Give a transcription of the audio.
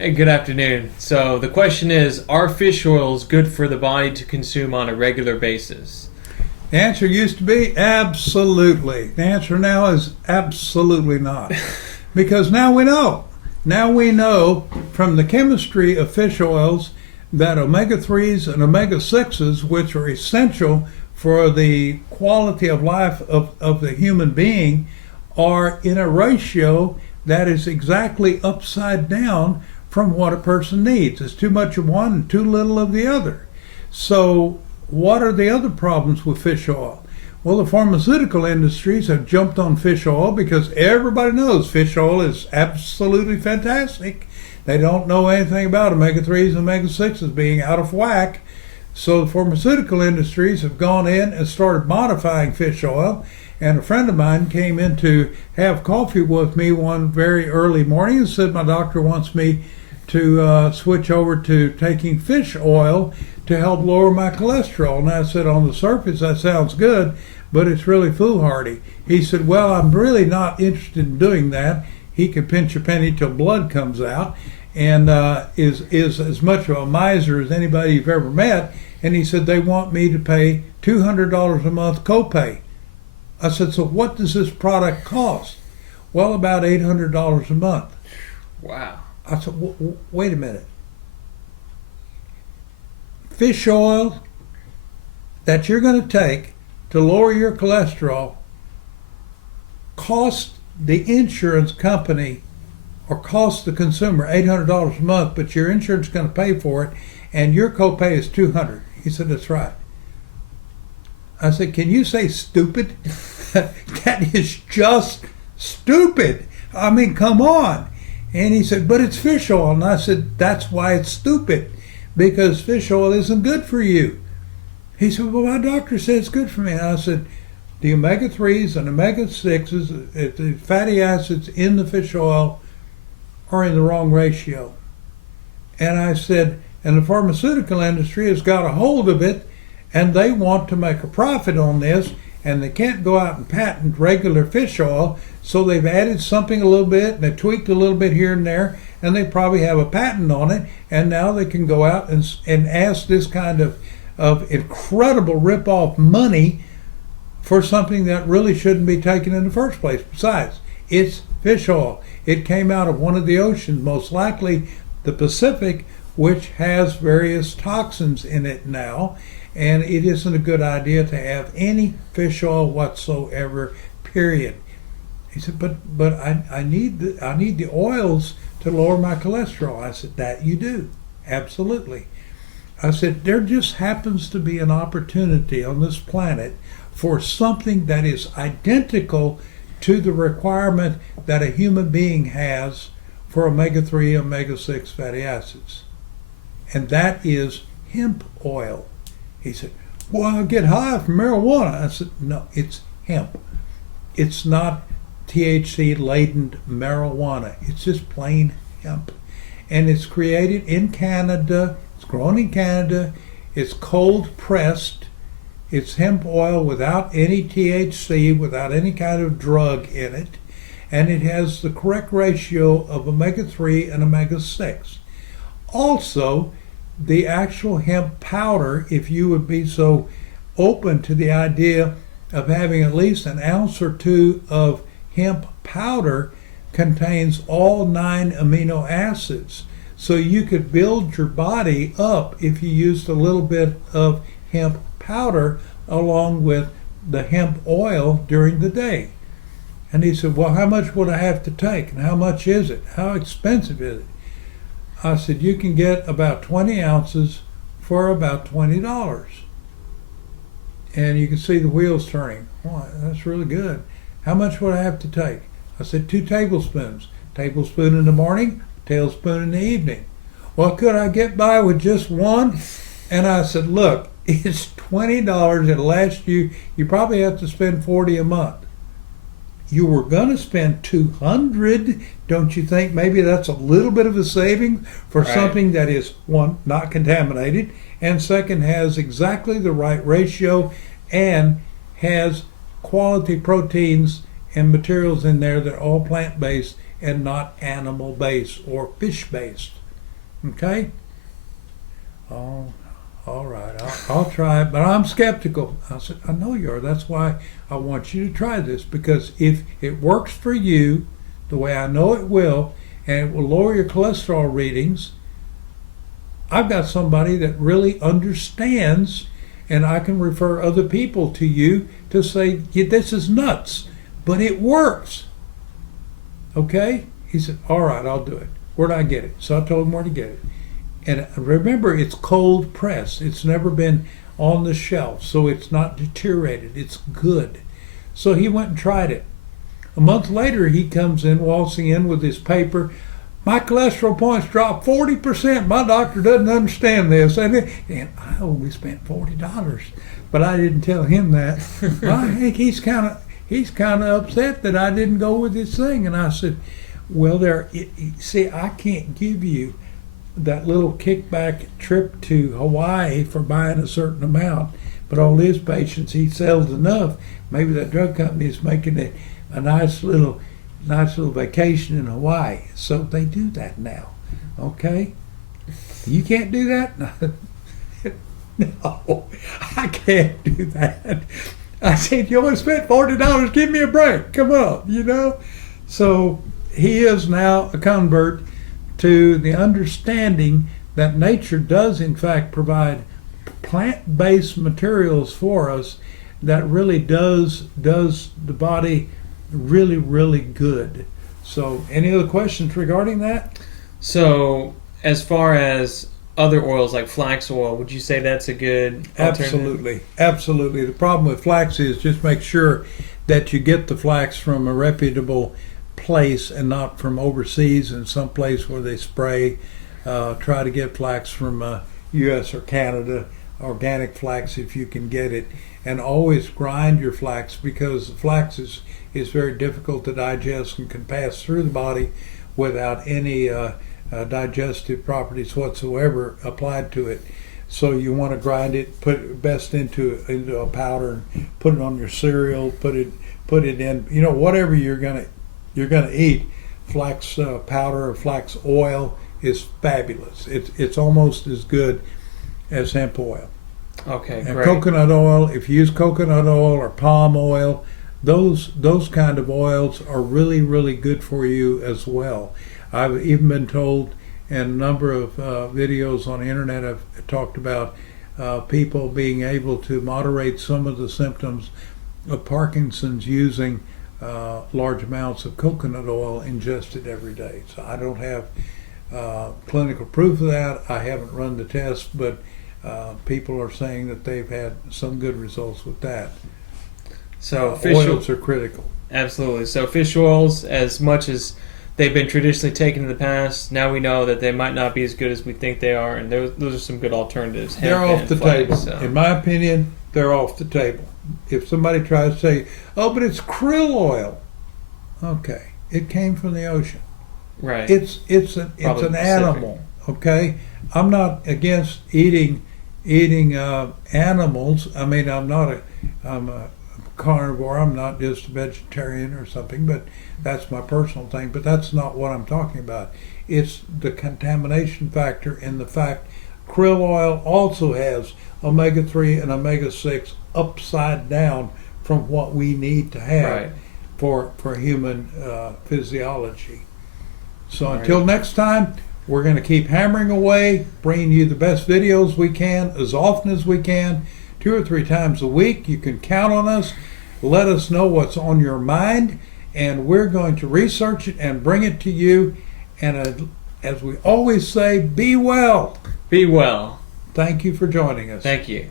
Hey, good afternoon. So the question is, are fish oils good for the body to consume on a regular basis? The answer used to be absolutely. The answer now is absolutely not. Because now we know. Now we know from the chemistry of fish oils that omega 3s and omega 6s, which are essential for the quality of life of the human being, are in a ratio that is exactly upside down from what a person needs. It's too much of one and too little of the other. So, what are the other problems with fish oil? Well, the pharmaceutical industries have jumped on fish oil because everybody knows fish oil is absolutely fantastic. They don't know anything about omega 3s and omega 6s being out of whack. So the pharmaceutical industries have gone in and started modifying fish oil. And a friend of mine came in to have coffee with me one very early morning and said, my doctor wants me to switch over to taking fish oil to help lower my cholesterol. And I said, on the surface, that sounds good, but it's really foolhardy. He said, well, I'm really not interested in doing that. He could pinch a penny till blood comes out, and is as much of a miser as anybody you've ever met. And he said, they want me to pay $200 a month copay. I said, so what does this product cost? Well, about $800 a month. Wow. I said, wait a minute. Fish oil that you're going to take to lower your cholesterol cost the insurance company or cost the consumer $800 a month, but your insurance is going to pay for it, and your copay is $200. He said, that's right. I said, can you say stupid? That is just stupid. I mean, come on. And he said, but it's fish oil. And I said, that's why it's stupid, because fish oil isn't good for you. He said, well, my doctor said it's good for me. And I said, the omega 3s and omega 6s, the fatty acids in the fish oil are in the wrong ratio. And I said, and the pharmaceutical industry has got a hold of it, and they want to make a profit on this, and they can't go out and patent regular fish oil, so they've added something a little bit, and they tweaked a little bit here and there, and they probably have a patent on it, and now they can go out and ask this kind of incredible rip-off money for something that really shouldn't be taken in the first place. Besides, it's fish oil. It came out of one of the oceans, most likely the Pacific, which has various toxins in it now, and it isn't a good idea to have any fish oil whatsoever, period. He said, but I need the oils to lower my cholesterol. I said, that you do, absolutely. I said, there just happens to be an opportunity on this planet for something that is identical to the requirement that a human being has for omega-3, omega-6 fatty acids. And that is hemp oil. He said, well, I'll get high from marijuana. I said, no, it's hemp. It's not THC-laden marijuana. It's just plain hemp. And it's created in Canada. It's grown in Canada. It's cold pressed. It's hemp oil without any THC, without any kind of drug in it. And it has the correct ratio of omega-3 and omega-6. Also, the actual hemp powder, if you would be so open to the idea of having at least an ounce or two of hemp powder, contains all 9 amino acids. So you could build your body up if you used a little bit of hemp powder along with the hemp oil during the day. And he said, well, how much would I have to take? And how much is it? How expensive is it? I said, you can get about 20 ounces for about $20. And you can see the wheels turning. Wow, that's really good. How much would I have to take? I said, 2 tablespoons. Tablespoon in the morning, tablespoon in the evening. Well, could I get by with just one? And I said, look, it's $20. It'll last you. You probably have to spend $40 a month. You were going to spend $200. Don't you think maybe that's a little bit of a saving for something that is, one, not contaminated, and second, has exactly the right ratio and has quality proteins and materials in there that are all plant-based and not animal-based or fish-based? Okay? Oh, all right. I'll try it, but I'm skeptical. I said, I know you are. That's why I want you to try this, because if it works for you the way I know it will, and it will lower your cholesterol readings, I've got somebody that really understands, and I can refer other people to you to say, yeah, this is nuts, but it works. Okay? He said, all right, I'll do it. Where'd I get it? So I told him where to get it. And remember, it's cold pressed. It's never been on the shelf, so it's not deteriorated. It's good. So he went and tried it. A month later, he comes in, waltzing in with his paper. My cholesterol points dropped 40%. My doctor doesn't understand this. And I only spent $40, but I didn't tell him that. I think he's kind of upset that I didn't go with his thing. And I said, well, see, I can't give you that little kickback trip to Hawaii for buying a certain amount, but all his patients, he sells enough. Maybe that drug company is making a nice little vacation in Hawaii, so they do that now. Okay, you can't do that. No, I can't do that. I said, you only spent $40. Give me a break. Come on, So he is now a convert to the understanding that nature does in fact provide plant-based materials for us that really does the body really, really good. So any other questions regarding that? So as far as other oils like flax oil, would you say that's a good alternative? Absolutely. The problem with flax is just make sure that you get the flax from a reputable place and not from overseas in some place where they spray. Try to get flax from U.S. or Canada, organic flax if you can get it, and always grind your flax, because flax is very difficult to digest and can pass through the body without any digestive properties whatsoever applied to it. So you want to grind it, put it best into a powder, and put it on your cereal, put it in, whatever you're gonna eat. Flax powder or flax oil is fabulous. It's almost as good as hemp oil. Okay, and great. Coconut oil, if you use coconut oil or palm oil, those kind of oils are really, really good for you as well. I've even been told in a number of videos on the internet, I've talked about people being able to moderate some of the symptoms of Parkinson's using large amounts of coconut oil ingested every day. So I don't have clinical proof of that. I haven't run the test, but people are saying that they've had some good results with that. So oils are critical. Absolutely. So fish oils, as much as they've been traditionally taken in the past, now we know that they might not be as good as we think they are, and those are some good alternatives. They're off the table. In my opinion, they're off the table. If somebody tries to say, oh, but it's krill oil. Okay, it came from the ocean. Right. It's an animal. Okay, I'm not against eating animals. I mean, I'm a carnivore. I'm not just a vegetarian or something, but that's my personal thing. But that's not what I'm talking about. It's the contamination factor, and the fact krill oil also has omega-3 and omega-6 upside down from what we need to have for human physiology. So until next time, we're going to keep hammering away, bringing you the best videos we can as often as we can, 2 or 3 times a week. You can count on us. Let us know what's on your mind, and we're going to research it and bring it to you. And as we always say, be well. Be well. Thank you for joining us. Thank you.